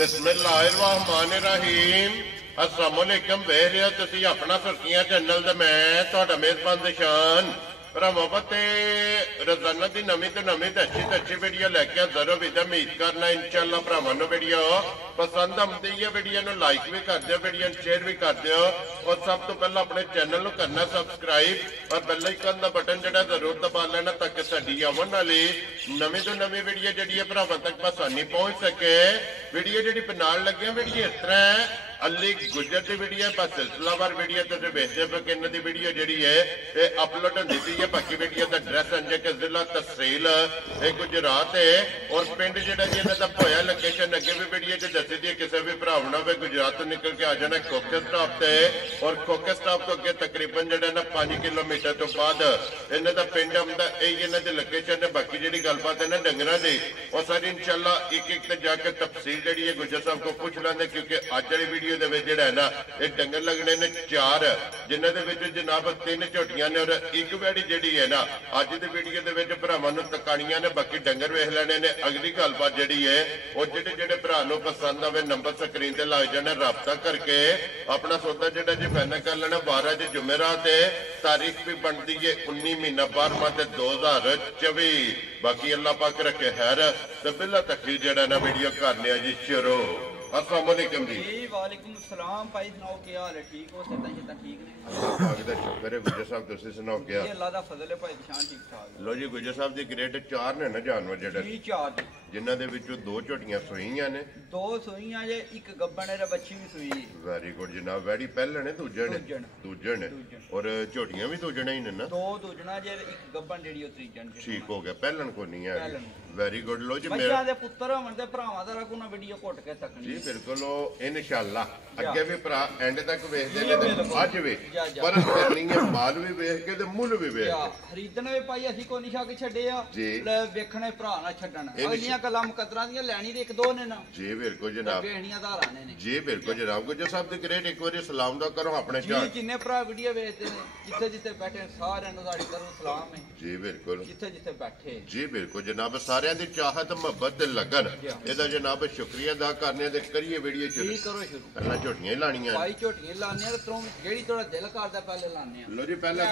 बिस्मिल्लाहिर्रहमानिर्रहीम अस्सलामुअलैकुम वेख रहे हो तुसी अपना सुर्खियां चैनल ते मैं तुहाडा मेजबान दिशान भरावां ते रोजाना दी नवीं तो अच्छी वीडियो लैके जरूर भी उम्मीद करना इंशाअल्लाह भरावां नूं वीडियो पसंद आउंदी है। वीडियो नूं लाइक भी कर दिओ, वीडियो नूं शेयर भी कर दिओ और सब तो पहले अपने चैनल नूं करना सबसक्राइब और बेल आइकन दा बटन जिहड़ा जरूर दबा लेना ताकि साडी आउण वाली नवीं तो नवीं वीडियो जिहड़ी है भरावां तक आसानी पहुंच सके। वीडियो जिहड़ी बनाउण लगे वीडियो इस तरह है अली गुजर की वीडियो बस सिलसिलावार वीडियो तुम वेखते हो कि इन्हों की वीडियो जी है ये अपलोड होती है। बाकी वीडियो का एड्रैस अंजे कि जिला तहसील गुजरात है और पिंड जो इन्हों होया लोकेशन अगे भी वीडियो च दसी दी किसी भी भरा होना वे गुजरात तो निकल के आ जाना खोखे स्टाप से और खोखे स्टाप तो अगे तकरीबन जो ना 5 किलोमीटर तो बाद इन्हों का पिंड आंदा यही इन्हों की लोकेशन है। बाकी जी गलबात है ना डंगर की और सारी इंशाअल्लाह एक जाके तफसील जी है गुजर साहब को पूछ लेंगे क्योंकि अज वाली वीडियो ना एक डंगर लगने ने 4 जिन्होंने जनाब 3 झोटियां ने और एक वैड़ी जी है ना अज की वीडियो भरावां नूं तकाणियां ने। बाकी डंगर वेख लेने ने। अगली गलबात जी है वो जेडे भरा पसंद आवे नंबर स्क्रीन से लग जाने राबता करके अपना सौदा जो जी फाइनल कर लेना। 12 जी जुमेरात है तारीख भी बनती है 19 महीना 12वां 2024। बाकी अल्लाह पाक रखे खैर तो पहला तकरीर जड़ा ना वीडियो करने जी शुरू। अस्सलाम वालेकुम जी। वालेकुम सलाम भाई सुनाओ क्या हाल है? ठीक हो? सेहतां शेहतां ठीक ने? पाक दा शुक्र है। गुजर साहब तुसीं सुनाओ क्या? जी अल्लाह दा फजल है भाई शान ठीक ठाक। लो जी गुजर साहब दी ग्रेड 4 ने ना जानवर जेडे जी 4 जिन्हां दे विचों 2 झोटियां सूईयां ने 2 सूईयां जे एक गब्बन है बच्ची भी सूई। वेरी गुड जनाब। वैड़ी पहले ने दूजे ने और झोटियां भी दूजणे ही ने ना 2 दूजना जे एक गब्बन जेडी ओ त्रीजन ठीक हो गया पहलन को नहीं है। Very good. लो जी मेरा दे पुत्तर होवन ते भरावां दा रखो ना वीडियो घुट के तकनी जी बिल्कुल इंशाअल्लाह अगे भी भरा एंड तक वेखदे ने ते अज वे पर करनी है माल भी वेख के ते मुੱਲ भी वेख खरीदने भी भाई असि कोई निशा के छड्डे आ ले वेखणे भरा ना छड्डण अगलियां गल्लां मुकद्दरां दियां लैनी ते 1-2 ने ना जी बिल्कुल जनाब वेखणियां धारां ने जी बिल्कुल जनाब। गुजर साहब दी ग्रेट एक बार सलाम दा करो अपने जी जिन्ने भरा वीडियो वेखदे ने जिथे जिथे बैठे सारियां नूं साडी तरफ सलाम है जी बिल्कुल जिथे जिथे बैठे जी बिल्कुल जनाब। सारियां दी चाहत मोहब्बत ते लगन एदा जनाब शुक्रिया अदा करने ते करिए वीडियो शुरू करो शुरू पहला झोटियां ही लानियां भाई झोटियां लानियां ते तुम जेड़ी थोड़ा दिल करदा पहले लाने लो जी पहला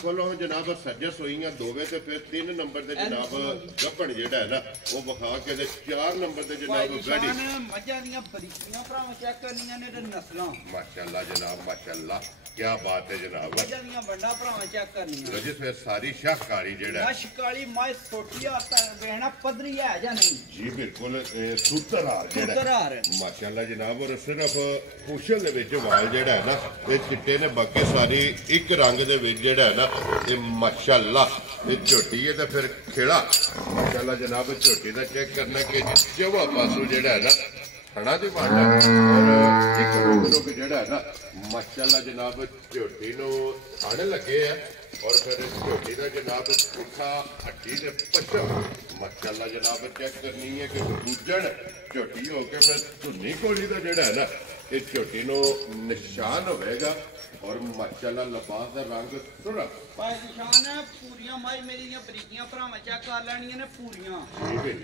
खोलो जनाब सज्जर सोईयां दोवे ते फिर 3 नंबर ते जनाब गब्बन जेड़ा है ना वो विखा के ते 4 नंबर ते जनाब गड़ी मज्जां दियां बरीकियां भरावां चेक करनियां ने ते नस्लां माशाअल्लाह जनाब माशाअल्लाह क्या बात है जनाब। मज्जां दियां बंडा भरावां चेक करनियां लो जी फिर सारी शाहकारी जेड़ा शाहकारी माय सोटिया आता वेखना पदरी है या नहीं जी बिल्कुल सूत्रहार जेड़ा माशाअल्लाह जनाब। और सिर्फ पूछल दे विच वाल जेड़ा है ना ये चिट्टे ने बाकी सारी एक रंग दे विच जेड़ा है ना ये माशाअल्लाह ये झोटी है तो फिर खिला माशाअल्लाह जनाब। झोटी का चेक करना कि चौवा पासों जेड़ा है ना खड़ा दी बाटा और एक रुक जेड़ा है ना माशाअल्लाह जनाब झोटी नूं खाने लगे है और फिर झोटी का जनाब पुठा हड्डी से पछम माशाअल्लाह जनाब चेक करनी है कि दूजन झोटी होके फिर धुनी कोली का जेड़ा है ना ये झोटी नूं निशान होगा और माशाअल्लाह लिबास का रंग सुरा भाई निशान है पूरियां माई मेरी दियां बरीकियां भरावां चेक कर लैणियां ने पूरियां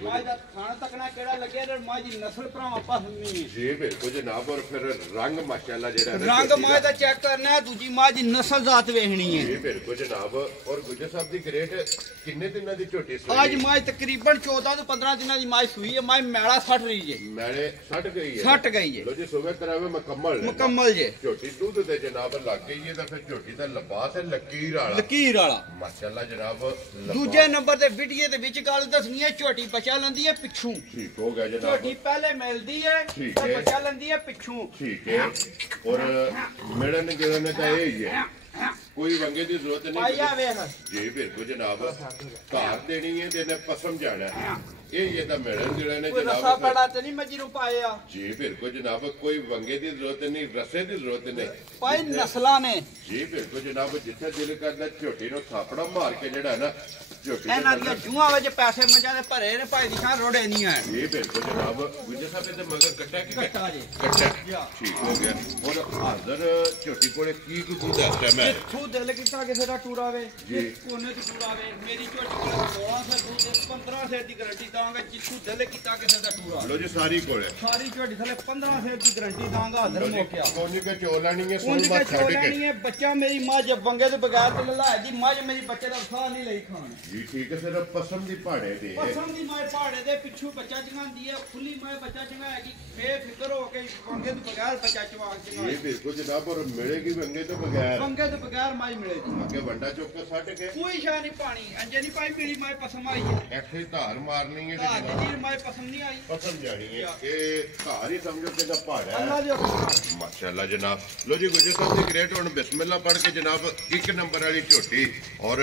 माई दा खाना तकना केड़ा लगे ते माई दी नस्ल भरावां पसंद नहीं जी बिल्कुल जनाब। और फिर रंग माशाअल्लाह जेड़ा रंग माई दा चेक करना है दूजी माई दी नस्ल जात वेखनी है जी बिल्कुल जनाब। और गुजर साहब दी ग्रेट किन्ने दिनां दी झोटी सुई आज माई तकरीबन 14 तो 15 दिनां दी माई सुई है। माई मैला 60 रही है मैले 60 गई है 60 गई है। लो जी सुबह करावे मुकम्मल जे झोटी दूध ते जनाब लग गई है तो फिर झोटी दा लिबास है लकीर वाला माशाअल्लाह जनाब। दूजे नंबर ते वीडियो दे विच गल दसनी है झोटी बचा लंदी है पिछू ठीक हो गया जनाब। झोटी पहले मिलदी है ते बचा लंदी है पिछू ठीक है। और मिलन गिलन का यही है कोई वंगे की जरूरत नहीं जी बिल्कुल जनाब। घर देनी है तेने पसम जाना ये तो मिलन गिलन जनाब जी बिल्कुल जनाब। कोई वंगे की जरूरत नहीं रसे की जरूरत नहीं नस्लां ने जी बिल्कुल जनाब। जिथे दिल करदा झोटी नूं थापड़ा मार के जेड़ा ना ਇਹਨਾਂ ਦੀਆਂ ਜੂਆਂ ਵਿੱਚ ਪੈਸੇ ਮੱਝਾਂ ਦੇ ਭਰੇ ਨੇ ਭਾਈ ਦੀ ਸ਼ਾਨ ਰੋੜੇ ਨਹੀਂ ਆ ਇਹ ਬਿਲਕੁਲ ਜਨਾਬ ਗੁੱਜਰ ਸਾਹਿਬ ਇਹਦੇ ਮਗਰ ਕੱਟਾ ਕੀ ਕੱਟਾ ਜੀ ਕੱਟਾ ਠੀਕ ਹੋ ਗਿਆ ਔਰ ਹਾਜ਼ਰ ਝੋਟੀ ਕੋਲੇ ਕੀ ਦੁੱਧ ਹੈ ਮੈਂ ਜਿੱਥੋਂ ਦਿਲ ਕੀਤਾ ਕਿਸੇ ਦਾ ਟੂਰਾ ਵੇ ਜਿਸ ਕੋਨੇ ਤੇ ਟੂਰਾ ਵੇ ਮੇਰੀ ਝੋਟੀ ਕੋਲੇ 16 ਸੇ ਦੁੱਧ 15 ਸੇ ਦੀ ਗਾਰੰਟੀ ਦਾਂਗਾ ਜਿੱਥੋਂ ਦਿਲ ਕੀਤਾ ਕਿਸੇ ਦਾ ਟੂਰਾ ਲੋ ਜੀ ਸਾਰੀ ਕੋਲੇ ਸਾਰੀ ਝੋਟੀ ਥਲੇ 15 ਸੇ ਦੀ ਗਾਰੰਟੀ ਦਾਂਗਾ ਹਾਜ਼ਰ ਮੋਕਿਆ ਕੋਨੀ ਕੇ ਚੋਲਣੀ ਹੈ ਸੋਲ ਬਾਤ ਛੱਡ ਕੇ ਬੱਚਾ ਮੇਰੀ ਮੱਝ ਬੰਗੇ ਦੇ ਬਗੈਰ ਤੇ ਲੱਲਾ ਦੀ ਮੱਝ ਮੇਰੀ ਬੱਚੇ ਦਾ ਸਾਹ ਨਹੀਂ ਲਈ ਖਾਣ ਜੀ ਠੀਕ ਹੈ ਸਿਰਫ ਪਸੰਦ ਦੀ ਪਹਾੜੇ ਦੇ ਪਸੰਦ ਦੀ ਮੈਂ ਪਹਾੜੇ ਦੇ ਪਿੱਛੋਂ ਬੱਚਾ ਜਗਾਂਦੀ ਹੈ ਖੁੱਲੀ ਮੈਂ ਬੱਚਾ ਜਗਾ ਹੈਗੀ ਬੇਫਿਕਰ ਹੋ ਕੇ ਬੰਗੇ ਦੇ ਬਗੈਰ ਬੱਚਾ ਚਵਾਕ ਜਗਾ ਇਹ ਬਿਲਕੁਲ ਜਨਾਬ ਔਰ ਮਿਲੇਗੀ ਬੰਗੇ ਤੋਂ ਬਗੈਰ ਮੱਝ ਮਿਲੇਗੀ ਅੱਗੇ ਵੱਡਾ ਚੁੱਕ ਕੇ ਛੱਡ ਕੇ ਕੋਈ ਸ਼ਾ ਨਹੀਂ ਪਾਣੀ ਅੰਜੇ ਨਹੀਂ ਪਾਈ ਮੇਰੀ ਮੈਂ ਪਸੰਦ ਆਈ ਹੈ ਇੱਥੇ ਧਾਰ ਮਾਰਨੀ ਹੈ ਧਾਰ ਦੀ ਮੈਂ ਪਸੰਦ ਨਹੀਂ ਆਈ ਪਸੰਦ ਜਾਣੀ ਹੈ ਇਹ ਧਾਰ ਹੀ ਸਮਝੋ ਕਿ ਦਾ ਪਹਾੜਾ ਅੱਲਾ ਦੇ ਮਾਸ਼ਾਅੱਲਾ ਜਨਾਬ ਲੋ ਜੀ ਗੁਜਰ ਸਾਹਿਬ ਦੀ ਗ੍ਰੇਟ ਹੁਣ ਬਿਸਮਿਲ੍ਲਾ ਪੜ੍ਹ ਕੇ ਜਨਾਬ 1 ਨੰਬਰ ਵਾਲੀ ਝੋਟੀ ਔਰ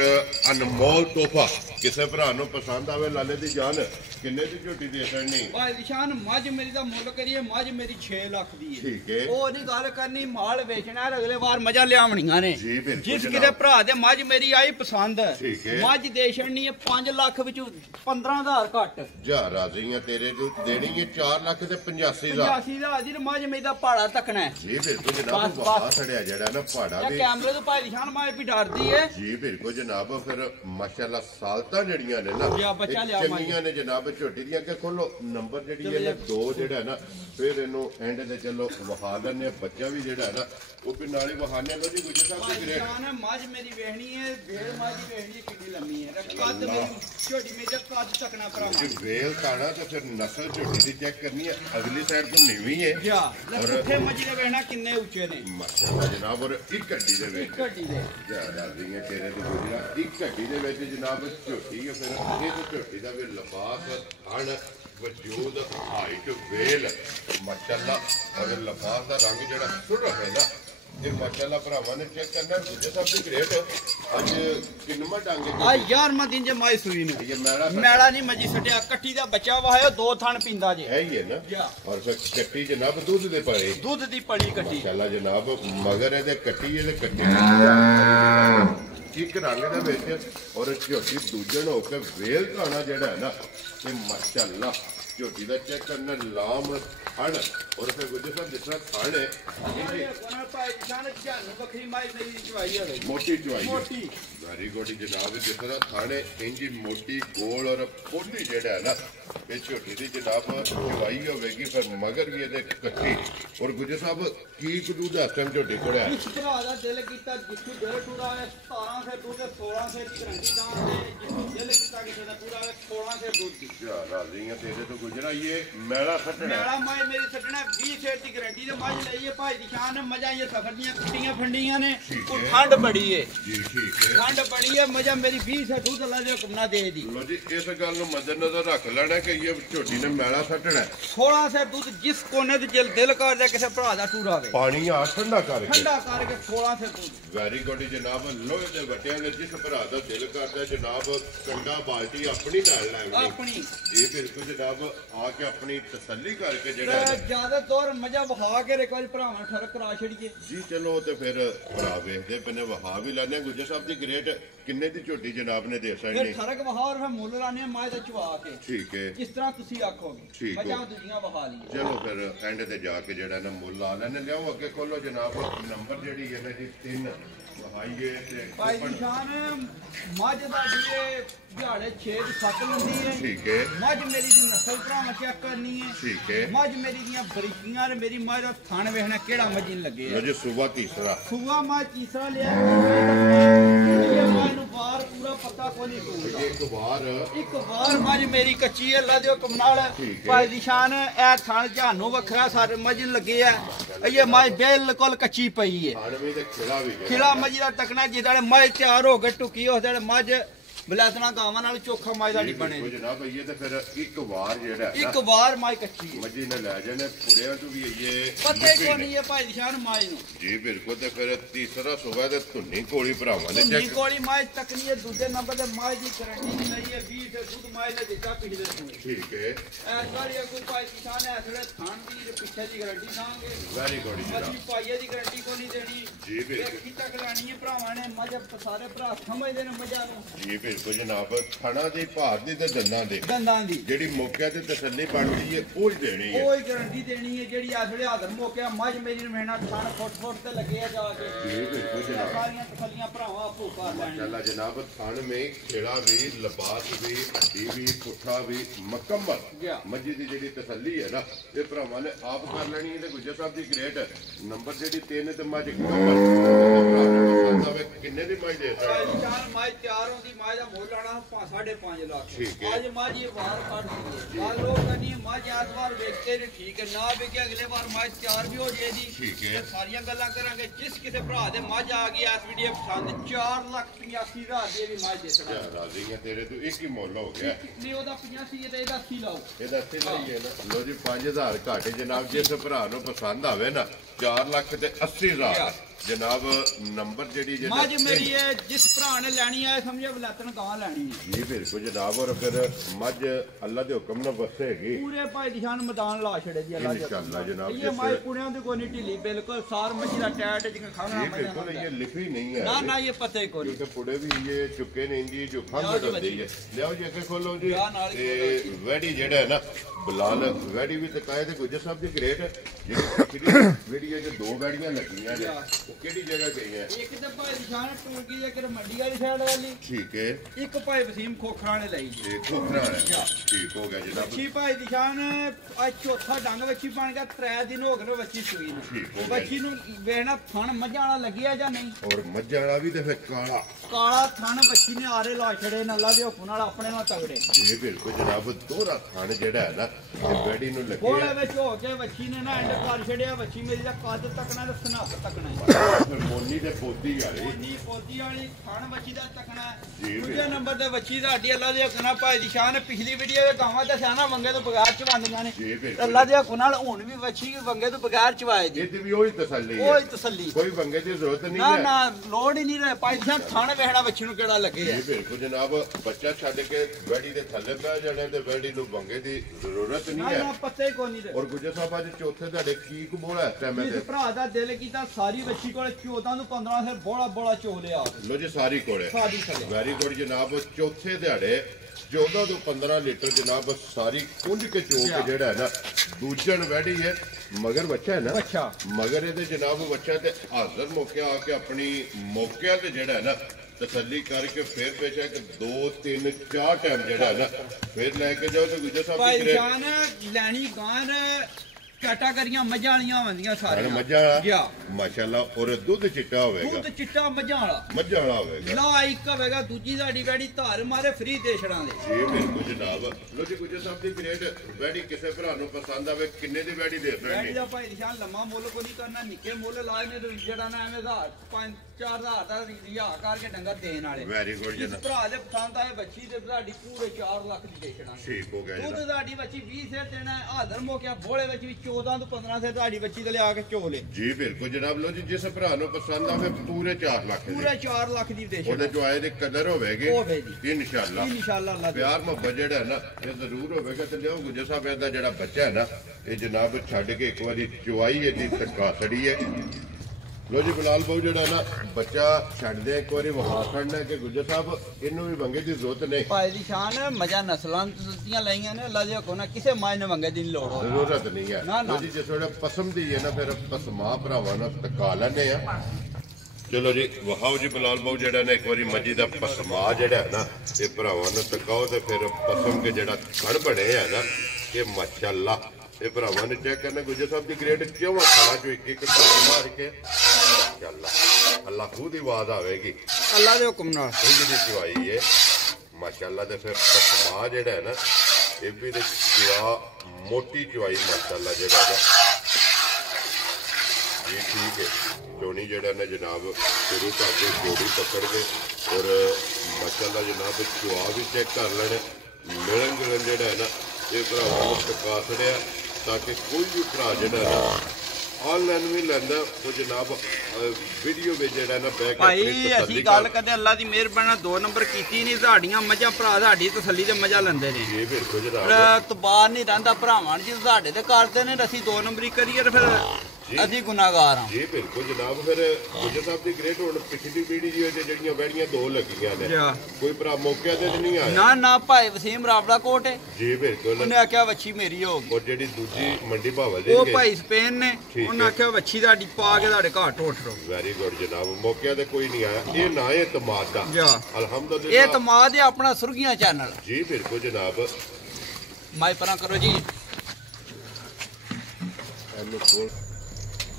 ਅਨਮੋਲ ਤੋਹਫਾ ਕਿਸੇ ਭਰਾ ਨੂੰ ਪਸੰਦ ਆਵੇ ਲਾਲੇ ਦੀ ਜਾਨ ਕਿੰਨੇ ਦੀ ਝੋਟੀ ਦੇ ਸਕਣੀ ਭਾਈ ਨਿਸ਼ਾਨ ਮੱਝ ਮੇਰੀ ਦਾ ਮੁੱਲ ਕਰੀਏ ਮੱਝ ਮੇਰੀ 6 ਲੱਖ ਦੀ ਹੈ ਠੀਕ ਹੈ ਉਹ ਨਹੀਂ ਗੱਲ ਕਰਨੀ ਮਾਲ ਵੇਚਣਾ ਅਗਲੇ ਵਾਰ ਮੱਝਾਂ ਲਿਆਵਣੀਆਂ ਨੇ ਜੀ ਬਿਲਕੁਲ ਜਿਸ ਕਿਤੇ ਭਰਾ ਦੇ ਮੱਝ ਮੇਰੀ ਆਈ ਪਸੰਦ ਠੀਕ ਹੈ ਮੱਝ ਦੇ ਛੜਨੀ ਹੈ 5 ਲੱਖ ਵਿੱਚੋਂ 15000 ਘੱਟ ਜਾ ਰਾਜ਼ੀ ਆ ਤੇਰੇ ਜੋ ਦੇਣੀ ਹੈ 4 ਲੱਖ ਤੇ 85000 85000 ਦੀ ਮੱਝ ਮੇਰੀ ਦਾ ਪਹਾੜਾ ਤੱਕਣਾ ਹੈ ਜੀ ਬਿਲਕੁਲ ਜਨਾਬ ਬਾਹਰ ਛੜਿਆ ਜਿਹੜਾ ਨਾ ਪਹਾੜਾ ਵੀ ਕੈਮਰੇ ਤੋਂ ਭਾਈ ਨਿਸ਼ਾਨ ਮੱਝ ਵੀ ਡਰਦੀ ਹੈ ਜੀ ਬਿਲਕੁਲ ਜਨਾਬ ਫਿਰ ਮਾਸ਼ਾਅੱਲਾ ਸਾਲਤਾਂ ਜਿਹੜੀਆਂ ਨੇ ਨਾ ਚੰਗੀਆਂ ਨੇ ਜਨਾਬ ਝੋਟੀ ਦੀਆਂ ਕਿ ਖੋਲੋ ਨੰਬਰ ਜਿਹੜੀ ਹੈ 2 ਜਿਹੜਾ ਨਾ ਫਿਰ ਇਹਨੂੰ ਐਂਡ ਤੇ ਚਲੋ ਵਹਾ ਲੈਣੇ ਬੱਚਾ ਵੀ ਜਿਹੜਾ ਨਾ ਉਹ ਵੀ ਨਾਲੇ ਵਹਾਨੇ ਲੋ ਜੀ ਗੁਜਰ ਸਾਹਿਬ ਦੀ ਗ੍ਰੇਟ ਮੱਝ ਮੇਰੀ ਵੇਖਣੀ ਹੈ ਵੇਲ ਮੱਝ ਵੇਖਣੀ ਕਿੰਨੀ ਲੰਮੀ ਹੈ ਕੱਦ ਮੇਰੀ ਝੋਟੀ ਮੇਰੀ ਕੱਦ ਤੱਕਣਾ ਭਰਾ ਜੀ ਵੇਲ ਕਾਣਾ ਤੇ ਫਿਰ ਨਸਲ ਝੋਟੀ ਦੀ ਚੈੱਕ ਕਰਨੀ ਹੈ ਅਗਲੀ ਸਾਈਡ ਤੋਂ ਨੀਵੀਂ ਹੈ ਜਾ ਉੱਥੇ ਮੱਝ ਨੇ ਵੇਖਣਾ ਕਿੰਨੇ ਉੱਚੇ ਨੇ ਮਾਸ਼ਾਅੱਲਾ ਜਨਾਬ ਔਰ ਇੱਕ ਘੱਟੀ ਦੇ ਵਿੱਚ ਘੱਟੀ ਦੇ ਜਾ ਰਾਜ਼ੀਆਂ ਤੇਰੇ ਤੋਂ ਗੁਜਰਾ ਇੱਕ ਘੱਟੀ ਦੇ ਵਿੱਚ ਜਨਾਬ ਝੋਟੀ ਹੈ ਫਿਰ ਇਹ ਝੋਟੀ ਦਾ ਵੀ ਲਿਬਾਸ ਹਣ ਵਜੂਦ ਹਾਈਟ ਵੇਲ ਮਾਸ਼ਾਅੱਲਾ ਔਰ ਲਿਬਾਸ ਦਾ ਰੰਗ ਜਿਹੜਾ ਸੁਰ ਹੈ ਨਾ ਇਹ ਮਾਸ਼ਾਅੱਲਾ ਭਰਾਵਾਂ ਨੇ ਚੈੱਕ ਕਰਨਾ ਦੂਜੇ ਸਭ ਦੀ ਗ੍ਰੇਟ ਅੱਜ ਕਿੰਨਵਾਂ ਡੰਗ ਆ ਯਾਰ ਮੈਂ ਦਿਨ ਜੇ ਮਾਈ ਸੂਈ ਨੂੰ ਇਹ ਮੈਲਾ ਨਹੀਂ ਮੱਜੀ ਛੱਡਿਆ ਕੱਟੀ ਦਾ ਬੱਚਾ ਵਾਹਿਓ 2 ਥਣ ਪਿੰਦਾ ਜੇ ਹੈ ਹੀ ਹੈ ਨਾ ਔਰ ਫਿਰ ਕੱਟੀ ਜਨਾਬ ਦੁੱਧ ਦੇ ਪੜੇ ਦੁੱਧ ਦੀ ਪੜੀ ਕੱਟੀ ਮਾਸ਼ਾਅੱਲਾ ਜਨਾਬ ਮਗਰ ਇਹਦੇ ਕੱਟੀ ਇਹਦੇ ਕੱਟੀ ਇੱਕ ਰੰਗ ਦੇ ਵਿੱਚ ਔਰ ਝੋਟੀ ਦੂਜਣ ਹੋ ਕੇ ਵੇਲ ਧਾਣਾ ਜਿਹੜਾ ਹੈ ਨਾ ਇਹ ਮਾਸ਼ਾਅੱਲਾ ਝੋਟੀ ਦਾ ਚੈੱਕ ਕਰਨਾ ਲਾਮ ਹਣ ਔਰ ਫਿਰ ਗੁੱਜਰ ਸਾਹਿਬ ਜਿਸ ਤਰ੍ਹਾਂ ਖਾਣ ਹੈ ਮੋਟੀ ਚਵਾਈ ਮੋਟੀ ਵੈਰੀ ਗੁੱਡ ਜਨਾਬ ਜਿਸ ਤਰ੍ਹਾਂ ਖਾਣੇ ਇੰਜੀ ਮੋਟੀ ਗੋਲ ਔਰ ਪੋਲੀ ਜਿਹੜਾ ਹੈ ਨਾ ਇਹ ਝੋਟੀ ਦੀ ਜਨਾਬ ਚਵਾਈ ਹੋਵੇਗੀ ਫਿਰ ਮਗਰ ਵੀ ਇਹਦੇ ਕੱਟੀ ਔਰ ਗੁੱਜਰ ਸਾਹਿਬ ਕੀ ਕਦੂ ਦਾ ਟਾਈਮ ਝੋਟੀ ਕੋੜਿਆ ਇਸ ਭਰਾ ਦਾ ਦਿਲ ਕੀਤਾ ਜਿੱਥੋਂ ਦਿਲ ਟੁਰਾ ਹੈ 17 ਸੇ ਦੁੱਧ 16 ਸੇ ਦੀ ਗਰੰਟੀ ਦਾਂ ਤੇ ਜਿੱਥੋਂ ਦਿਲ ਕੀਤਾ ਕਿਸੇ ਦਾ ਪੂਰਾ 16 ਸੇ ਦੁੱਧ ਦੀ ਯਾ ਰਾਜ਼ੀਆਂ ਤੇਰੇ ਤੋਂ ਗੁਜਰਾ ਇਹ ਮੈਲਾ ਸੱਟਣਾ ਮੈਲਾ ਮਾਈ ਮੇਰੀ ਸੱਟਣਾ 20 ਸੇ ਦੀ ਗਰੰਟੀ ਤੇ ਮੱਝ ਲਈ ਹੈ ਭਾਈ ਦੀ ਸ਼ਾਨ ਨੇ ਮਜ਼ਾ ਇਹ ਸਫਰ ਦੀਆਂ ਕੁੱਟੀਆਂ ਫੰਡੀਆਂ ਨੇ ਉਹ ਠੰਡ ਬੜੀ ਏ ਜੀ ਠੀਕ ਹੈ ਠੰਡ ਬੜੀ ਏ ਮਜ਼ਾ ਮੇਰੀ 20 ਸੇ ਦੁੱਧ ਲੈ ਦੇ ਹੁਕਮ ਨਾ ਦੇ ਦੀ ਲੋ ਜੀ ਇਸ ਗੱਲ ਨੂੰ ਮੱਦੇਨਜ਼ਰ ਰੱਖ ਲੈਣਾ ਕਿ ਇਹ ਝੋਟੀ ਨੇ ਮੈਲਾ ਸੱਟਣਾ 16 ਸੇ ਦੁੱਧ ਜਿਸ ਕੋਨੇ ਤੇ ਦਿਲ ਕਰਦਾ ਕਿਸੇ ਭਰਾ ਦਾ ਟੂਰ ਆਵੇ ਪਾਣੀ ਆ ਠੰਡਾ ਕਰਕੇ 16 ਸੇ ਦੁੱਧ ਵੈਰੀ ਗੁੱਡ ਜਨਾਬ ਲੋਹੇ ਦੇ ਵੱਟਿਆਂ ਦੇ ਜਿਸ ਭਰਾ ਦਾ ਦਿਲ ਕਰਦਾ ਜਨਾਬ ਕੰਡਾ ਬਾਲਟੀ ਆਪਣੀ ਨਾਲ ਲੈਣੀ ਆਪਣੀ ਇਹ ਬਿਲਕੁਲ ਜਨਾਬ ਆ ਕੇ ਆਪਣੀ ਤਸੱਲੀ ਕਰਕੇ ਜਿਹੜਾ ਜਿਆਦਾ ਤੌਰ ਮਜ਼ਾ ਵਹਾ ਕੇ ਇੱਕ ਵਾਰੀ ਭਰਾਵਾਂ ਠਰਕ ਕਰਾ ਛੜੀਏ ਜੀ ਚਲੋ ਤੇ ਫਿਰ ਭਰਾ ਵੇਖਦੇ ਪਨੇ ਵਹਾ ਵੀ ਲਾਣੇ ਗੁੱਜਰ ਸਾਹਿਬ ਦੀ ਗ੍ਰੇਟ ਕਿੰਨੇ ਦੀ ਝੋਟੀ ਜਨਾਬ ਨੇ ਦੇ ਸਕਣੀ ਫਿਰ ਠਰਕ ਵਹਾ ਔਰ ਫਿਰ ਮੁੱਲ ਲਾਣੇ ਮਾਇ ਦਾ ਚਵਾ ਕੇ ਠੀਕ ਹੈ ਜਿਸ ਤਰ੍ਹਾਂ ਤੁਸੀਂ ਆਖੋਗੇ ਮਜ਼ਾ ਦੂਜੀਆਂ ਵਹਾ ਲਈ ਚਲੋ ਫਿਰ ਐਂਡ ਤੇ ਜਾ ਕੇ ਜਿਹੜਾ ਨਾ ਮੁੱਲ ਆ ਲੈਣੇ ਲਿਆਓ ਅੱਗੇ ਖੋਲੋ ਜਨਾਬ ਨੰਬਰ ਜਿਹੜੀ ਹੈ ਨਾ ਜੀ 3 ਵਹਾਈਏ ਤੇ ਭਾਈ ਨਿਸ਼ਾਨ ਮੱਝ ਦਾ ਜੀ ਦਿਹਾੜੇ 6 ਦੀ 7 ਲੰਦੀ ਹੈ ਠੀਕ ਹੈ ਮੱਝ ਮੇਰੀ ਦੀ ਨਸਲ ਭਰਾਵਾਂ ਚੈੱਕ ਕਰਨੀ ਹੈ ਠੀਕ ਹੈ ਮੱਝ ਮੇਰੀ ਦੀਆਂ ਬਰੀਕੀਆਂ ਨੇ ਮੇਰੀ ਮੱਝ ਦਾ ਥਣ ਵੇਖਣਾ ਕਿਹੜਾ ਮੱਝੀ ਲੱਗੇ ਲੋ ਜੀ ਸੂਬਾ ਤੀਸਰਾ ਸੂਆ ਮੱਝ ਤੀਸਰਾ ਲਿਆ ਇਹ ਮੱਝ ਨੂੰ ਬਾਹਰ ਪੂਰਾ ਪੱਤਾ ਕੋਈ ਨਹੀਂ ਇੱਕ ਵਾਰ ਮੱਝ ਮੇਰੀ ਕੱਚੀ ਹੈ ਲਾ ਦਿਓ ਕਮਨਾਲ ਭਾਈ ਦੀ ਸ਼ਾਨ ਇਹ ਥਣ ਜਾਨੋਂ ਵੱਖਰਾ ਸਾਰੇ ਮੱਝ ਲੱਗੇ ਆ ਇਹ ਮੱਝ ਬਿਲਕੁਲ ਕੱਚੀ ਪਈ ਹੈ ਖਿਲਾ ਮੱਝ ਦਾ ਤਕਣਾ ਜਿਹਦੇ ਮੱਝ ਤਿਆਰ ਹੋ ਕੇ ਟੁਕੀ ਉਹਦੇ ਮੱਝ ਬਲਾਤਨਾ ਗਾਵਾਂ ਨਾਲ ਚੋਖਾ ਮਾਈ ਦਾ ਨਹੀਂ ਬਣੇ ਜਨਾਬ ਇਹ ਤੇ ਫਿਰ ਇੱਕ ਵਾਰ ਜਿਹੜਾ ਇੱਕ ਵਾਰ ਮਾਈ ਕੱਚੀ ਹੈ ਮੱਝੀ ਨੇ ਲੈ ਜਾਣੇ ਪੁੜਿਆਂ ਤੋਂ ਵੀ ਇਹ ਪੱਤੇ ਕੋ ਨਹੀਂ ਹੈ ਭਾਈ ਨਿਸ਼ਾਨ ਮਾਈ ਨੂੰ ਜੀ ਬਿਲਕੁਲ ਤੇ ਫਿਰ ਤੀਸਰਾ ਸੁਬਾ ਤੇ ਧੁੰਨੀ ਕੋਲੀ ਭਰਾਵਾਂ ਨੇ ਧੁੰਨੀ ਕੋਲੀ ਮਾਈ ਤੱਕਨੀ ਹੈ ਦੂਜੇ ਨੰਬਰ ਤੇ ਮਾਈ ਦੀ ਗਾਰੰਟੀ ਨਹੀਂ ਹੈ 20 ਤੇ ਦੁੱਧ ਮਾਈ ਨੇ ਦਿੱਤਾ ਪਿਛਲੇ ਸਮੇਂ ਠੀਕ ਹੈ ਐਸ ਵਾਰੀ ਕੋਈ ਭਾਈ ਨਿਸ਼ਾਨ ਹੈ ਅਸਲੇ ਥਾਂ ਦੀ ਪਿੱਛੇ ਦੀ ਗਾਰੰਟੀ ਦਾਂਗੇ ਵੈਰੀ ਗੁੱਡ ਜੀ ਅਸੀਂ ਪਾਈਏ ਦੀ ਗਾਰੰਟੀ ਕੋ ਨਹੀਂ ਦੇਣੀ ਜੀ ਬਿਲਕੁਲ ਕੀ ਤੱਕ ਲਾਣੀ ਹੈ ਭਰਾਵਾਂ ਨੇ ਮੱਝ ਸਾਰੇ ਭਰਾ ਸਮਝਦੇ ਨੇ ਮੱਝਾਂ ਨੂੰ ਜੀ ਬਿਲਕੁਲ ਬਿਲਕੁਲ ਜਨਾਬ ਥਣਾ ਦੀ ਭਾਰ ਦੀ ਤੇ ਦੰਦਾਂ ਦੀ ਜਿਹੜੀ ਮੌਕੇ ਤੇ ਤਸੱਲੀ ਬਣਦੀ ਹੈ ਉਹ ਹੀ ਦੇਣੀ ਹੈ, ਉਹ ਹੀ ਗਾਰੰਟੀ ਦੇਣੀ ਹੈ ਜਿਹੜੀ ਆ ਜਿਹੜੇ ਹਾਜ਼ਰ ਮੌਕੇ ਮੱਝ ਮੇਰੀ ਨੂੰ ਮੇਣਾ ਥਣ ਫੁੱਟ ਤੇ ਲੱਗੇ ਆ ਜਾ ਕੇ ਜੀ ਬਿਲਕੁਲ ਜਨਾਬ ਸਾਰੀਆਂ ਤਸੱਲੀਆਂ ਭਰਾਵਾਂ ਆਪੋ ਕਰ ਲੈਣੀਆਂ ਮਾਸ਼ਾਅੱਲਾ ਜਨਾਬ ਥਣ ਮੇ ਖੇੜਾ ਵੀ ਲਿਬਾਸ ਵੀ ਹੱਡੀ ਵੀ ਪੁੱਠਾ ਵੀ ਮੁਕੰਮਲ ਮੱਝੀ ਦੀ ਜਿਹੜੀ ਤਸੱਲੀ ਹੈ ਨਾ ਇਹ ਭਰਾਵਾਂ ਨੇ ਆਪ ਕਰ ਲੈਣੀ ਹੈ ਤੇ ਗੁੱਜਰ ਸਾਹਿਬ ਦੀ ਗ੍ਰੇਟ ਨੰਬਰ ਜਿਹੜੀ 3 ਤੇ ਮੱਝ ਕਿੰਨੇ ਦੀ ਮੱਝ ਦੇ ਸਕਦੇ ਮੱਝ ਤਿਆਰ ਹੁੰਦੀ ਮੱਝ ਦਾ ਮੁੱਲ ਆਣਾ 5.5 ਲੱਖ ਅੱਜ ਮੱਝ ਇਹ ਵਾਰ ਕੱਢ ਦਿੱਤੀ ਹੈ ਲੋਕ ਕਹਿੰਦੀ ਮੱਝ ਇਸ ਵਾਰ ਵੇਚਦੇ ਨੇ ਠੀਕ ਹੈ ਨਾ ਵੇਖਿਆ ਅਗਲੇ ਵਾਰ ਮੱਝ ਤਿਆਰ ਵੀ ਹੋ ਜਾਏਗੀ ਠੀਕ ਹੈ ਸਾਰੀਆਂ ਗੱਲਾਂ ਕਰਾਂਗੇ ਜਿਸ ਕਿਸੇ ਭਰਾ ਦੇ ਮੱਝ ਆ ਗਈ ਇਸ ਵੀਡੀਓ ਪਸੰਦ 4,85,000 ਦੀ ਵੀ ਮੱਝ ਦੇ ਸਕਦਾ ਰਾਜ਼ੀ ਹੈ ਤੇਰੇ ਤੋਂ ਇੱਕ ਹੀ ਮੁੱਲ ਹੋ ਗਿਆ ਨਹੀਂ ਉਹਦਾ 85 ਤੇ ਇਹਦਾ 80 ਲਾਓ ਇਹਦਾ 80 ਲਾਈਏ ਨਾ ਲੋ ਜੀ 5000 ਘੱਟ ਜਨਾਬ ਜਿਸ ਭਰਾ ਨੂੰ ਪਸੰਦ ਆਵੇ ਨਾ 4,80,000 ਜਨਾਬ ਨੰਬਰ ਜਿਹੜੀ ਮੱਝ ਮੇਰੀ ਹੈ ਜਿਸ ਭਰਾ ਨੇ ਲੈਣੀ ਹੈ ਸਮਝੇ ਬਲਤਨ ਗਾਂ ਲੈਣੀ ਹੈ ਜੀ ਬਿਲਕੁਲ ਜਨਾਬ ਔਰ ਫਿਰ ਮੱਝ ਅੱਲਾ ਦੇ ਹੁਕਮ ਨਾਲ ਵਸੇਗੀ ਪੂਰੇ ਭਾਈ ਦੀ ਸ਼ਾਨ ਮੈਦਾਨ ਲਾ ਛੜੇ ਜੀ ਅੱਲਾ ਦੇ ਇਨਸ਼ਾਅੱਲਾ ਜਨਾਬ ਇਹ ਮੱਝ ਕੁੜਿਆਂ ਦੀ ਕੋਈ ਨਹੀਂ ਢਿੱਲੀ ਬਿਲਕੁਲ ਸਾਰ ਮੱਝ ਦਾ ਟੈਟ ਜਿਹਾ ਖਾਣਾ ਬਿਲਕੁਲ ਇਹ ਲਿਖੀ ਨਹੀਂ ਹੈ ਨਾ ਇਹ ਪਤਾ ਹੀ ਕੋਈ ਕਿ ਪੁੜੇ ਵੀ ਇਹ ਚੁੱਕੇ ਨਹੀਂ ਜੀ ਜੋ ਖੰਡ ਹੁੰਦੀ ਹੈ ਲਿਆਓ ਜੀ ਅੱਗੇ ਖੋਲੋ ਜੀ ਇਹ ਵੈੜੀ ਜਿਹੜਾ ਹੈ ਨਾ ਬਲਾਲ ਵੈੜੀ ਵੀ ਤਕਾਏ ਤੇ ਗੁੱਜਰ ਸਾਹਿਬ ਦੀ ਗ੍ਰੇਟ ਜਿਹੜੀ ਵੀਡੀਓ 'ਚ 2 ਵੈੜੀਆਂ ਲੱਗੀਆਂ ਨੇ ਉਹ ਕਿਹੜੀ ਜਗ੍ਹਾ ਗਈਆਂ ਇੱਕ ਤੇ ਭਾਈ ਨਿਸ਼ਾਨ ਟੂਰਕੀ ਜੇ ਕਿ ਮੰਡੀ ਵਾਲੀ ਸਾਈਡ ਵਾਲੀ ਠੀਕ ਹੈ ਇੱਕ ਭਾਈ ਵਸੀਮ ਖੋਖਰਾਂ ਨੇ ਲਈ ਜੀ ਇਹ ਖੋਖਰਾਂ ਹੈ ਠੀਕ ਹੋ ਗਿਆ ਜਨਾਬ ਵੱਛੀ ਭਾਈ ਨਿਸ਼ਾਨ ਅੱਜ ਚੌਥਾ ਡੰਗ ਵੱਛੀ ਬਣ ਗਿਆ 3 ਦਿਨ ਹੋ ਗਏ ਵੱਛੀ ਸੂਈ ਨੂੰ ਵੱਛੀ ਨੂੰ ਵੇਖਣਾ ਥਣ ਮੱਝਾਂ ਵਾਲਾ ਲੱਗਿਆ ਜਾਂ ਨਹੀਂ ਔਰ ਮੱਝਾਂ ਵਾਲਾ ਵੀ ਤੇ ਫਿਰ ਕਾਲਾ ਥਣ ਵੱਛੀ ਨੇ ਆਰੇ ਲਾ ਛੜੇ ਨੇ ਅੱਲਾ ਦੇ ਹੁਕਮ ਨਾਲ ਆਪਣੇ ਨਾਲ ਤਗੜੇ ਇਹ ਬਿਲਕੁਲ ਜਨਾਬ ਦੋਹਰਾ ਥਣ ਜਿਹੜਾ ਹੈ ਨਾ ਇਹ ਬੈੜੀ ਨੂੰ ਲੱਗਿਆ ਕੋਲੇ ਵਿੱਚ ਹੋ ਕੇ ਵੱਛੀ ਨੇ ਨਾ ਐਂਡ ਕਰ ਛੜਿਆ ਵੱਛੀ ਮੇਰੀ ਦਾ ਕੱਦ ਤੱਕਣਾ ਤੇ ਸਨੱਪ ਤੱਕਣਾ ਮੋਨੀ ਦੇ ਪੋਤੀ ਵਾਲੀ ਮੋਨੀ ਪੋਤੀ ਵਾਲੀ ਥਣ ਵੱਛੀ ਦਾ ਤੱਕਣਾ ਦੂਜੇ ਨੰਬਰ ਤੇ ਵੱਛੀ ਸਾਡੀ ਅੱਲਾ ਦੇ ਹੁਕਮ ਨਾਲ ਭਾਈ ਦੀ ਸ਼ਾਨ ਪਿਛਲੀ ਵੀਡੀਓ ਵਿੱਚ ਗਾਵਾਂ ਦਾ ਸਿਆਣਾ ਵੰਗੇ ਤੋਂ ਬਗੈਰ ਚਵਾਉਂਦੀਆਂ ਨੇ ਅੱਲਾ ਦੇ ਹੁਕਮ ਨਾਲ ਹੁਣ ਵੀ ਵੱਛੀ ਵੰਗੇ ਤੋਂ ਬਗੈਰ ਚਵਾਏ ਜੀ ਇਹ ਵੀ ਉਹੀ ਤਸੱਲੀ ਹੈ ਉਹੀ ਤਸੱਲੀ ਕੋਈ ਵੰਗੇ ਦੀ ਜ਼ਰੂਰਤ ਨਹੀਂ ਹੈ ਨਾ ਲੋੜ ਹੀ ਨਹੀਂ ਰਹੇ ਭਾਈ ਦੀ ਸ਼ਾਨ ਥਣ ਵੇਖਣਾ ਵੱਛੀ ਨੂੰ ਕਿਹੜਾ ਲੱਗੇ ਹੈ ਬਿਲਕੁਲ ਜਨਾਬ ਬੱਚਾ ਛੱਡ ਕੇ ਵੈੜੀ ਦੇ ਥੱਲੇ ਪੈ ਜਾਣੇ ਤੇ ਵੈੜੀ ਨੂੰ ਵੰਗੇ ਦੀ ਜ਼ਰੂਰਤ ਨਹੀਂ ਹੈ ਨਾ ਪੱਤੇ ਕੋਈ ਨਹੀਂ ਔਰ ਗੁੱਜਰ ਸਾਹਿਬ ਅੱਜ ਚੌਥੇ ਤੁਹਾਡੇ ਕੀ ਕਬੂਲ ਹੈ ਟਾਈਮ ਤੇ ਭਰਾ ਦਾ ਦਿਲ ਕੀਤਾ ਸਾਰੀ ਵੱਛੀ ਕੋਲੇ 14 ਤੋਂ 15 ਫਿਰ ਬੋਲਾ ਚੋ ਲਿਆ ਲੋ ਜੀ ਸਾਰੀ ਕੋਲੇ ਵੈਰੀ ਗੁੱਡ ਜਨਾਬ ਚੌਥੇ ਦਿਹਾੜੇ 14 ਤੋਂ 15 ਲੀਟਰ ਜਨਾਬ ਸਾਰੀ ਕੁੰਝ ਕੇ ਚੋ ਕੇ ਜਿਹੜਾ ਹੈ ਨਾ ਦੂਜਣ ਵੈੜੀ ਹੈ ਮਗਰ ਬੱਚਾ ਹੈ ਨਾ ਬੱਚਾ ਮਗਰ ਇਹਦੇ ਜਨਾਬ ਬੱਚਾ ਤੇ ਹਾਜ਼ਰ ਮੌਕੇ ਆ ਕੇ ਆਪਣੀ ਮੌਕਿਆਂ ਤੇ ਜਿਹੜਾ ਹੈ ਨਾ ਤਸੱਲੀ ਕਰਕੇ ਫਿਰ ਬੇਸ਼ੱਕ 2 3 4 ਟਾਈਮ ਜਿਹੜਾ ਹੈ ਨਾ ਫਿਰ ਲੈ ਕੇ ਜਾਓ ਤੇ ਗੁੱਜਰ ਸਾਹਿਬ ਭਾਈ ਜਾਨ ਲੈਣੀ ਗਾਂ ਕੈਟਾਗਰੀਆਂ ਮੱਝਾਂ ਵਾਲੀਆਂ ਹੁੰਦੀਆਂ ਸਾਰੀਆਂ ਮੱਝਾਂ ਮਾਸ਼ਾਅੱਲਾ ਔਰ ਦੁੱਧ ਚਿੱਟਾ ਹੋਵੇਗਾ ਦੁੱਧ ਚਿੱਟਾ ਮੱਝਾਂ ਵਾਲਾ ਹੋਵੇਗਾ ਲਾ ਇੱਕ ਹੋਵੇਗਾ ਦੂਜੀ ਸਾਡੀ ਵੈੜੀ ਧਾਰ ਮਾਰੇ ਫ੍ਰੀ ਦੇ ਛੜਾਂਗੇ ਜੀ ਬਿਲਕੁਲ ਜਨਾਬ ਲੋ ਜੀ ਗੁੱਜਰ ਸਾਹਿਬ ਦੀ ਗ੍ਰੇਡ ਵੈੜੀ ਕਿਸੇ ਭਰਾ ਨੂੰ ਪਸੰਦ ਆਵੇ ਕਿੰਨੇ ਦੀ ਵੈੜੀ ਦੇ ਦੇਣੀ ਵੈੜੀ ਦਾ ਭਾਈ ਨਿਸ਼ਾਨ ਲੰਮਾ ਮੁੱਲ ਕੋਈ ਨਹੀਂ ਕਰਨਾ ਨਿੱਕੇ ਮੁੱਲ ਲਾਏ ਨੇ ਜਿਹੜਾ ਨਾ ਐਵੇਂ 5-4 ਹਜ਼ਾਰ ਦਾ ਰਿਆ ਕਰਕੇ ਡੰਗਰ ਦੇਣ ਵਾਲੇ ਵੈਰੀ ਗੁੱਡ ਜਨਾਬ ਭਰਾ ਦੇ ਪਸੰਦ ਆਏ ਬੱਚੀ ਤੇ ਸਾਡੀ ਪੂਰੇ 4 ਲੱਖ ਦੀ ਦੇ ਛੜਾਂਗੇ ਠੀਕ ਹੋ ਗਿਆ ਦੁੱਧ ਸਾਡੀ ਬੱਚੀ 20 ਸਿਰ ਦੇਣਾ ਹਾਜ਼ਰ ਮੋਕਿਆ ਬੋਲੇ ਵਿੱਚ ਵੀ 14 ਤੋਂ 15 ਸਿਰ ਤੁਹਾਡੀ ਬੱਚੀ ਤੇ ਲਿਆ ਕੇ ਝੋਲੇ ਜੀ ਬਿਲਕੁਲ ਜਨਾਬ ਲੋ ਜੀ ਜਿਸ ਭਰਾ ਨੂੰ ਪਸੰਦ ਆਵੇ ਪੂਰੇ 4 ਲੱਖ ਦੀ ਪੂਰੇ 4 ਲੱਖ ਦੀ ਦੇ ਉਹਦੇ ਚੋਂ ਆਏ ਦੇ ਕਦਰ ਹੋਵੇਗੀ ਇਨਸ਼ਾਅੱਲਾ ਅੱਲਾਹ ਪਿਆਰ ਮੁਹੱਬਤ ਜਿਹੜਾ ਹੈ ਨਾ ਇਹ ਜ਼ਰੂਰ ਹੋਵੇਗਾ ਤੇ ਲਿਓ ਗੁੱਜਰ ਸਾਹਿਬ ਇਹਦਾ ਜਿਹੜਾ ਬੱਚਾ ਹੈ ਨਾ ਇਹ ਜਨਾਬ ਛੱਡ ਕੇ ਇੱਕ ਵਾਰੀ ਚੁਆਈ ਇਹਦੀ ਤੱਕਾ ਸੜੀ ਹੈ ਲੋ ਜੀ ਬਲਾਲ ਬਾਬੂ ਜਿਹੜਾ ਨਾ ਬੱਚਾ ਛੱਡਦੇ ਇੱਕ ਵਾਰੀ ਵਹਾ ਛੱਡਣਾ ਕਿ ਗੁੱਜਰ ਸਾਹਿਬ ਇਹਨੂੰ ਵੀ ਵੰਗੇ ਦੀ ਜ਼ਰੂਰਤ ਨਹੀਂ ਭਾਈ ਦੀ ਸ਼ਾਨ ਮਜਾ ਨਸਲਾਂ ਦੀਆਂ ਲਈਆਂ ਨੇ ਅੱਲਾ ਦੇ ਹੁਕਮ ਨਾਲ ਕਿਸੇ ਮਾਇ ਨੇ ਵੰਗੇ ਦੀ ਲੋੜ ਜ਼ਰੂਰਤ ਨਹੀਂ ਹੈ ਲੋ ਜੀ ਜੇ ਥੋੜਾ ਪਸੰਦ ਹੀ ਹੈ ਨਾ ਫਿਰ ਪਸਮਾ ਭਰਾਵਾਂ ਨਾਲ ਤਕਾ ਲੈਣੇ ਆ ਚਲੋ ਜੀ ਵਹਾਓ ਜੀ ਬਲਾਲ ਬਾਬੂ ਜਿਹੜਾ ਨਾ ਇੱਕ ਵਾਰੀ ਮੱਜੀ ਦਾ ਪਸਮਾ ਜਿਹੜਾ ਹੈ ਨਾ ਇਹ ਭਰਾਵਾਂ ਨੂੰ ਤਕਾਓ ਤੇ ਫਿਰ ਪਸਮ ਕੇ ਜਿਹੜਾ ਖੜ ਬਣੇ ਆ ਨਾ ਇਹ ਮਾਸ਼ਾਅੱਲਾ ਇਹ ਭਰਾਵਾਂ ਨੇ ਚੈੱਕ ਕਰਨਾ ਗੁੱਜਰ ਸਾਹਿਬ ਦੀ ਗ੍ਰੇਡ ਕਿਉਂ ਖਾਣਾ ਚੋ ਇੱਕ ਮਾਰ ਕੇ ਮਾਸ਼ਾਅੱਲਾ ਅੱਲਾ ਖੁਦ ਹੀ ਆਵਾਜ਼ ਆਵੇਗੀ ਅੱਲਾ ਦੇ ਹੁਕਮ ਨਾਲ ਇਹਦੀ ਚਵਾਈ ਹੈ ਮਾਸ਼ਾਅੱਲਾ ਤੇ ਫਿਰ ਪਸਮਾ ਜਿਹੜਾ ਹੈ ਨਾ ਇਹ ਵੀ ਦੇ ਚਵਾ ਮੋਟੀ ਚਵਾਈ ਮਾਸ਼ਾਅੱਲਾ ਜਿਹੜਾ ਹੈ ਇਹ ਠੀਕ ਹੈ ਚੋਣੀ ਜਿਹੜਾ ਨਾ ਜਨਾਬ ਸ਼ੁਰੂ ਕਰਕੇ ਜੋੜੀ ਪਕੜ ਕੇ ਔਰ ਮਾਸ਼ਾਅੱਲਾ ਜਨਾਬ ਚਵਾ ਵੀ ਚੈੱਕ ਕਰ ਲੈਣ ਮਿਲਣ ਗਿਲਣ ਜਿਹੜਾ ਹੈ ਨਾ ਇਹ ਭਰਾਵਾਂ ਨੂੰ ਟਕਾ ਛੜਿਆ ਤਾਂ ਕਿ ਕੋਈ ਵੀ ਭਰਾ ਜਿਹੜਾ ਨਾ ਆਨਲਾਈਨ ਵੀ ਲੈਂਦਾ ਉਹ ਜਨਾਬ ਵੀਡੀਓ ਵਿੱਚ ਜਿਹੜਾ ਨਾ ਬੈਕ ਭਾਈ ਅਸੀਂ ਗੱਲ ਕਦੇ ਅੱਲਾ ਦੀ ਮਿਹਰਬਾਨੀ ਨਾਲ 2 ਨੰਬਰ ਕੀਤੀ ਨਹੀਂ ਸਾਡੀਆਂ ਮੱਝਾਂ ਭਰਾ ਸਾਡੀ ਤਸੱਲੀ ਤੇ ਮਜ਼ਾ ਲੈਂਦੇ ਨੇ ਇਹ ਬਿਲਕੁਲ ਜਨਾਬ ਤਬਾਰ ਨਹੀਂ ਰਹਿੰਦਾ ਭਰਾਵਾਂ ਜੀ ਸਾਡੇ ਤੇ ਕਰਦੇ ਨੇ ਅਸੀਂ 2 ਨੰਬਰੀ ਕਰੀਏ ਤੇ ਫਿਰ ਅਸੀਂ ਗੁਨਾਹਗਾਰ ਹਾਂ ਜੀ ਬਿਲਕੁਲ ਜਨਾਬ। ਫਿਰ ਗੁਜਰ ਸਾਹਿਬ ਦੀ ਗ੍ਰੇਟ ਹੁਣ ਪਿਛਲੀ ਪੀੜ੍ਹੀ ਦੀ ਜਿਹੜੀਆਂ ਵੈੜੀਆਂ 2 ਲੱਗੀਆਂ ਨੇ, ਕੋਈ ਭਰਾ ਮੌਕੇ ਤੇ ਨਹੀਂ ਆਇਆ? ਨਾ ਨਾ, ਭਾਈ ਵਸੀਮ ਰਾਵੜਾ ਕੋਟ ਹੈ ਜੀ ਬਿਲਕੁਲ। ਉਹਨੇ ਆਖਿਆ ਵੱਛੀ ਮੇਰੀ ਹੋ ਗਈ। ਔਰ ਜਿਹੜੀ ਦੂਜੀ ਮੰਡੀ ਭਾਵਲ ਦੀ ਉਹ ਭਾਈ ਸਪੇਨ ਨੇ, ਉਹਨੇ ਆਖਿਆ ਵੱਛੀ ਤੁਹਾਡੀ ਪਾ ਕੇ ਤੁਹਾਡੇ ਘਰ ਟੋਟ ਰੋ। ਵੈਰੀ ਗੁੱਡ ਜਨਾਬ। ਮੌਕੇ ਤੇ ਕੋਈ ਨਹੀਂ ਆਇਆ। ਇਹ ਨਾ ਹੈ ਇਤਮਾਦ ਦਾ। ਅਲਹਮਦੁਲਿਲਾ ਇਹ ਇਤਮਾਦ ਹੈ ਆਪਣਾ ਸੁਰਗੀਆਂ ਚੈਨਲ। ਜੀ ਬਿਲਕੁਲ ਜਨਾਬ। ਮਾਈ ਪਰਾਂ ਕਰੋ ਜੀ।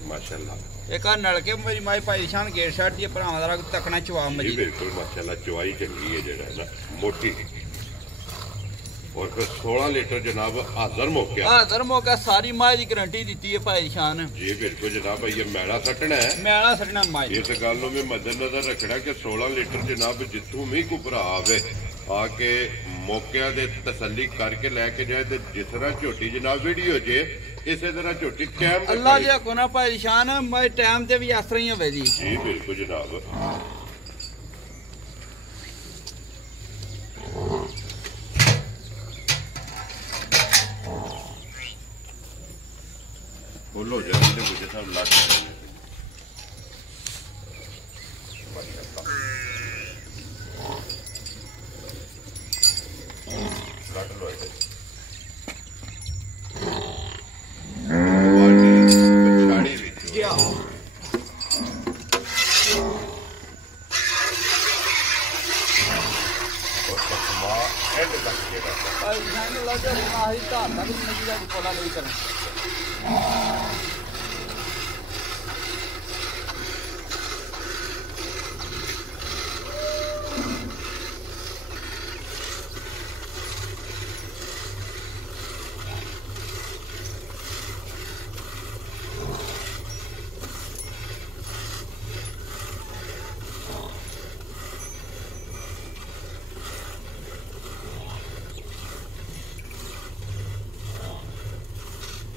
ਮਾਸ਼ਾਅੱਲਾ। ਇੱਕ ਆ ਨਲਕੇ ਮੇਰੀ ਮਾਈ ਭਾਈ ਸ਼ਾਨ ਗੇਟ ਸ਼ਾਟ ਦੀ ਭਰਾਵਾਂ ਦਾ ਤੱਕਣਾ ਚਵਾ ਮਜੀ। ਜੀ ਬਿਲਕੁਲ ਮਾਸ਼ਾਅੱਲਾ। ਚਵਾਈ ਚੰਗੀ ਹੈ ਜਿਹੜਾ ਨਾ, ਮੋਟੀ। ਔਰ ਫਿਰ 16 ਲੀਟਰ ਜਨਾਬ ਹਾਜ਼ਰ ਮੌਕਾ ਸਾਰੀ ਮਾਈ ਦੀ ਗਾਰੰਟੀ ਦਿੱਤੀ ਹੈ ਭਾਈ ਸ਼ਾਨ। ਜੀ ਬਿਲਕੁਲ ਜਨਾਬ। ਇਹ ਮੈਲਾ ਸੱਟਣਾ ਹੈ, ਮੈਲਾ ਸੱਟਣਾ ਮਾਈ। ਇਸ ਗੱਲ ਨੂੰ ਵੀ ਮੱਦੇਨਜ਼ਰ ਰੱਖਣਾ ਕਿ 16 ਲੀਟਰ ਜਨਾਬ ਜਿੱਥੋਂ ਵੀ ਕੋਈ ਭਰਾ ਆਵੇ ਆ ਕੇ ਮੌਕਿਆਂ ਦੇ ਤਸੱਲੀ ਕਰਕੇ ਲੈ ਕੇ ਜਾਏ। ਤੇ ਜਿਸ ਤਰ੍ਹਾਂ ਝੋਟੀ ਜਨਾਬ ਵੀਡੀਓ ਜੇ ਇਸੇ ਤਰ੍ਹਾਂ ਝੋਟੀ ਕਾਇਮ ਅੱਲਾ ਜੀ ਕੋ ਨਾ ਭਾਈ ਸ਼ਾਨ, ਮੈਂ ਟਾਈਮ ਤੇ ਵੀ ਇਸ ਤਰ੍ਹਾਂ ਹੀ ਹੋਵੇ ਜੀ। ਜੀ ਬਿਲਕੁਲ ਜਨਾਬ। बोलो जल्दी मुझे सब लाट लो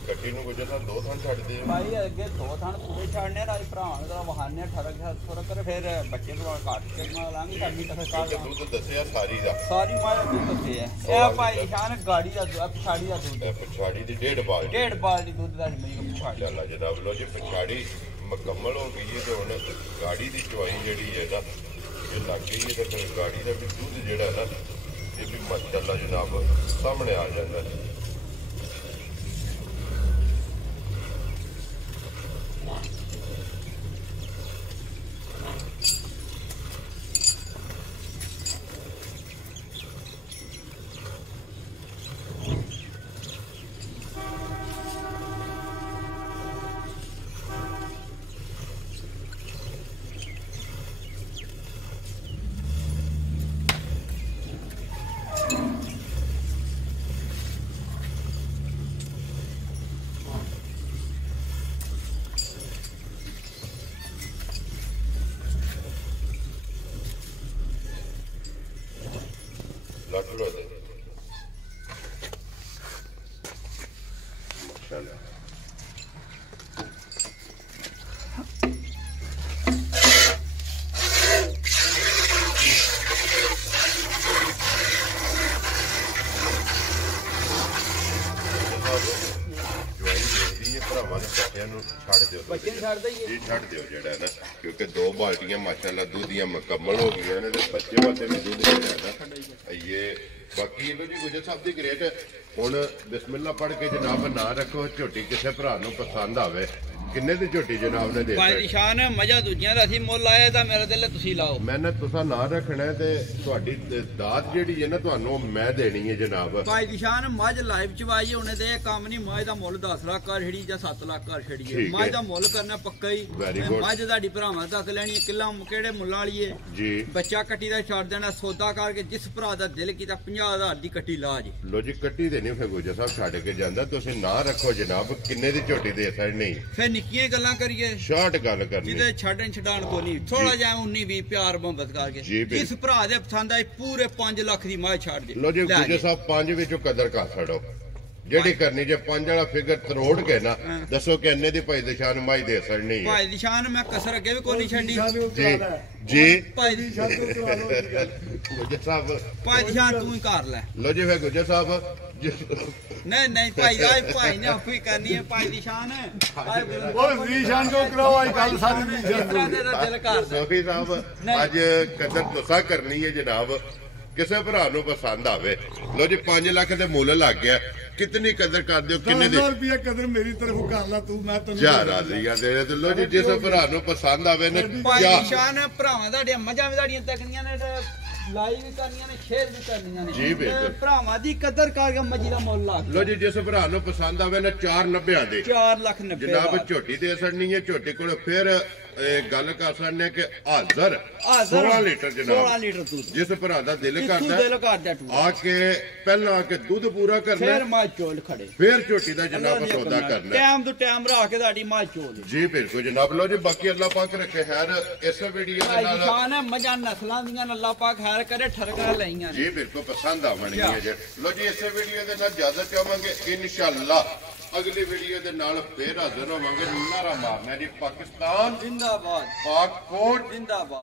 ਗੱਡੀ ਨੂੰ ਗੁਜਰ ਸਾਹਿਬ 2 ਥਾਂ ਛੱਡਦੇ ਹੋ ਭਾਈ? ਅੱਗੇ 2 ਥਾਂ ਪੂਰੇ ਛੱਡਨੇ ਰਾਜ ਭਰਾਵਾਂ ਦਾ ਵਹਾਨੇ 18 ਥੋੜਾ ਕਰ ਫਿਰ ਬੱਚੇ ਨੂੰ ਘੱਟ ਕੇ ਲਾਂਗੀ ਕਰਨੀ ਤਾਂ ਫਿਰ ਕਾਹ ਦੁੱਧ ਦੱਸਿਆ ਸਾਰੀ ਮਾਇਆ ਦੁੱਧ ਦੱਸਿਆ। ਇਹ ਭਾਈ ਸ਼ਾਨ ਗਾੜੀ ਦਾ ਪਛਾੜੀ ਦਾ ਦੁੱਧ, ਪਛਾੜੀ ਦੀ 1.5 ਬਾਲਟੀ ਦੁੱਧ ਦਾ ਮੇਰੀ ਪਛਾੜੀ। ਚੱਲ ਜਨਾਬ ਲੋ ਜੀ, ਪਛਾੜੀ ਮੁਕੰਮਲ ਹੋ ਗਈ ਹੈ ਤੇ ਹੁਣ ਗਾੜੀ ਦੀ ਚਵਾਈ ਜਿਹੜੀ ਹੈ ਨਾ ਇਹ ਲੱਗ ਗਈ ਹੈ ਤੇ ਫਿਰ ਗਾੜੀ ਦਾ ਵੀ ਦੁੱਧ ਜਿਹੜਾ ਨਾ ਇਹ ਵੀ ਮਾਸ਼ਾਅੱਲਾ ਜਨਾਬ ਸਾਹਮਣੇ ਆ ਜਾਂਦਾ ਹੈ। लो दे माशाल्लाह। ਛੱਡ ਦਿਓ ਜਿਹੜਾ ਨਾ, ਕਿਉਂਕਿ 2 ਬਾਲਟੀਆਂ ਮਾਸ਼ਾਅੱਲਾ ਦੁੱਧ ਦੀਆਂ ਮੁਕੰਮਲ ਹੋ ਗਈਆਂ ਨੇ ਤੇ ਬੱਚੇ ਵਾਸਤੇ ਵੀ ਦੁੱਧ ਜਿਹੜਾ ਇਹ ਬਾਕੀ ਲੋ ਜੀ ਗੁਜਰ ਸਾਹਿਬ ਦੀ ਗ੍ਰੇਟ। ਹੁਣ ਬਿਸਮਿਲ੍ਲਾ ਪੜ੍ਹ ਕੇ ਜਨਾਬ ਨਾ ਰੱਖੋ, ਝੋਟੀ ਕਿਸੇ ਭਰਾ ਨੂੰ ਪਸੰਦ ਆਵੇ। ਕਿੰਨੇ ਦੀ ਝੋਟੀ ਜਨਾਬ ਨੇ ਦੇ ਭਾਈ ਨਿਸ਼ਾਨ ਮਜ਼ਾ ਦੂਜਿਆਂ ਦਾ ਅਸੀਂ ਮੁੱਲ ਆਇਆ ਤਾਂ ਮੇਰੇ ਦਿਲ ਤੁਸੀਂ ਲਾਓ। ਮੈਨੇ ਤੁਸੀਂ ਨਾ ਰੱਖਣਾ ਤੇ ਤੁਹਾਡੀ ਦਾਤ ਜਿਹੜੀ ਹੈ ਨਾ ਤੁਹਾਨੂੰ ਮੈਂ ਦੇਣੀ ਹੈ ਜਨਾਬ। ਭਾਈ ਨਿਸ਼ਾਨ ਮੱਝ ਲਾਈਵ ਚਵਾਈ ਉਹਨੇ ਤੇ ਇਹ ਕੰਮ ਨਹੀਂ ਮੱਝ ਦਾ ਮੁੱਲ 10 ਲੱਖ ਕਰ ਛੜੀ ਜਾਂ 7 ਲੱਖ ਕਰ ਛੜੀ। ਮੱਝ ਦਾ ਮੁੱਲ ਕਰਨਾ ਪੱਕਾ ਹੀ। ਮੱਝ ਤੁਹਾਡੀ ਭਰਾਵਾਂ ਦੱਸ ਲੈਣੀ ਕਿੱਲਾ ਕਿਹੜੇ ਮੁੱਲਾਂ ਵਾਲੀ ਏ ਜੀ। ਬੱਚਾ ਕੱਟੀ ਦਾ ਛੱਡ ਦੇਣਾ ਸੌਦਾ ਕਰਕੇ ਜਿਸ ਭਰਾ ਦਾ ਦਿਲ ਕੀਤਾ 50,000 ਦੀ ਕੱਟੀ ਲਾ ਜੀ। ਲੋ ਜੀ ਕੱਟੀ ਦੇਣੀ ਫਿਰ ਗੁਜਰ ਸਾਹਿਬ ਛੱਡ ਕੇ ਜਾਂਦਾ ਤੁਸੀਂ ਨਾ ਰੱਖੋ ਜਨਾਬ। ਕਿੰਨੇ ਦੀ ਝੋਟੀ ਦੇ ਛੱਡਣੀ ਫਿਰ ਨਿੱਕੀਆਂ ਗੱਲਾਂ ਕਰੀਏ, ਸ਼ਾਰਟ ਗੱਲ ਕਰਨੀ ਜਿਹਦੇ ਛੱਡਣ ਛਡਾਣ ਕੋ ਨਹੀਂ। ਥੋੜਾ ਜਿਹਾ 19-20 ਪਿਆਰ ਮੁਹੱਬਤ ਕਰਕੇ ਜਿਸ ਭਰਾ ਦੇ ਪਸੰਦ ਆਈ ਪੂਰੇ 5 ਲੱਖ ਦੀ ਮਾਂ ਛੱਡ ਦੇ। ਲੋ ਜੀ ਗੁਜਰ ਸਾਹਿਬ 5 ਵਿੱਚੋਂ ਕਦਰ ਕਰ ਛੱਡੋ ਜਿਹੜੀ ਕਰਨੀ। ਜੇ 5 ਵਾਲਾ ਫਿਗਰ ਤਰੋੜ ਕੇ ਨਾ ਦੱਸੋ ਕਿ ਇੰਨੇ ਦੀ ਭਾਈ ਨਿਸ਼ਾਨ ਮਾਈ ਦੇ ਛੱਡਣੀ ਹੈ। ਭਾਈ ਨਿਸ਼ਾਨ ਮੈਂ ਕਸਰ ਅੱਗੇ ਵੀ ਕੋਈ ਨਹੀਂ ਛੱਡੀ ਜੀ ਭਾਈ ਗੁਜਰ ਸਾਹਿਬ ਭਾਈ ਨਿਸ਼ਾਨ ਤੂੰ ਹੀ ਕਰ ਲੈ। ਲੋ ਜੀ ਫਿਰ ਗੁਜਰ ਸਾਹਿਬ नहीं नहीं भाई आए भाई ने आपी करनी है भाई दी शान है ਉਹ ਨਿਸ਼ਾਨ ਕਿਉਂ ਕਰਾਓ ਅੱਜ ਕੱਲ ਸਾਰੀ ਨਿਸ਼ਾਨ दिल कर ਸੋਫੀ ਸਾਹਿਬ ਅੱਜ ਕਦਰ ਤੁਸੀਂ ਕਰਨੀ ਹੈ ਜਨਾਬ ਕਿਸੇ ਭਰਾ ਨੂੰ ਪਸੰਦ ਆਵੇ ਲੋ ਜੀ 5 ਲੱਖ ਦੇ ਮੁੱਲ ਲੱਗ ਗਿਆ ਕਿਤਨੀ ਕਦਰ ਕਰਦੇ ਹੋ ਕਿੰਨੇ ਦੇ 1000 ਰੁਪਏ ਕਦਰ ਮੇਰੀ ਤਰਫੋਂ ਕਰ ਲਾ ਤੂੰ ਮੈਂ ਤੈਨੂੰ ਜਾ ਰਾਜ਼ੀਆਂ ਦੇ ਤੇ ਲੋ ਜੀ ਜਿਸ ਭਰਾ ਨੂੰ ਪਸੰਦ ਆਵੇ ਨੇ ਭਾਈ ਦੀ ਸ਼ਾਨ ਹੈ ਭਰਾਵਾਂ ਤੁਹਾਡੀਆਂ ਮੱਝਾਂ ਵੀ ਤੁਹਾਡੀਆਂ ਤੱਕਣੀਆਂ ਨੇ ਲਾਈ ਵੀ ਕਰਨੀਆਂ ਨੇ ਸ਼ੇਅਰ ਵੀ ਕਰਨੀਆਂ ਨੇ ਜੀ ਬਿਲਕੁਲ ਭਰਾਵਾਂ ਦੀ ਕਦਰ ਕਰਕੇ ਮੱਝੀ ਦਾ ਮੁੱਲ ਲਾ ਲੋ ਜੀ ਜਿਸ ਭਰਾ ਨੂੰ ਪਸੰਦ ਆਵੇ ਨਾ 490 ਦੇ 4,90,000 ਜਨਾਬ ਝੋਟੀ ਦੇ ਸੜਨੀ ਹੈ ਝੋਟੀ ਕੋਲ ਫਿਰ ਗੱਲ ਕਰ ਸਕਦੇ ਕਿ ਹਾਜ਼ਰ 16 ਲੀਟਰ ਜਨਾਬ 16 ਲੀਟਰ ਦੁੱਧ ਜਿਸ ਭਰਾ ਦਾ ਦਿਲ ਕਰਦਾ ਦਿਲ ਕਰਦਾ ਤੂੰ ਆ ਕੇ ਪਹਿਲਾਂ ਆ ਕੇ ਦੁੱਧ ਪੂਰਾ ਕਰਨਾ ਫਿਰ ਮਾਂ ਚੋਲ ਖੜੇ ਫਿਰ ਝੋਟੀ ਦਾ ਜਨਾਬ ਸੌਦਾ ਕਰਨਾ ਟਾਈਮ ਤੋਂ ਟਾਈਮ ਰੱਖ ਕੇ ਤੁਹਾਡੀ ਮਾਂ ਚੋਲ ਜੀ ਬਿਲਕੁਲ ਜਨਾਬ ਲੋ ਜੀ ਬਾਕੀ ਅੱਲਾਹ ਪਾਕ ਰੱਖੇ ਖੈਰ ਇਸ ਵੀਡੀਓ ਦੇ ਨਾਲ ਖਾਨ ਹੈ ਮੱਝਾਂ ਨਸਲਾਂ ਦੀਆਂ ਅੱਲਾਹ ਪਾਕ ਖੈਰ ਕਰੇ ਠਰਕਾ ਲਈਆਂ ਜੀ ਬਿਲਕੁਲ ਪਸੰਦ ਆਵਣਗੀਆਂ ਜੀ ਲੋ ਜੀ ਇਸ ਵੀਡੀਓ ਦੇ ਨਾਲ ਇਜਾਜ਼ਤ ਚਾਹਾਂਗੇ ਇਨਸ਼ਾਅੱਲਾ ਅਗਲੀ ਵੀਡੀਓ ਦੇ ਨਾਲ ਫੇਰ ਹਾਜ਼ਰ ਹੋਵਾਂਗੇ ਨਾਰਾ ਮਾਰਨਾ ਜੀ ਪਾਕਿਸਤਾਨ ਜ਼ਿੰਦਾਬਾਦ ਪਾਕ ਕੋਟ ਜ਼ਿੰਦਾਬਾਦ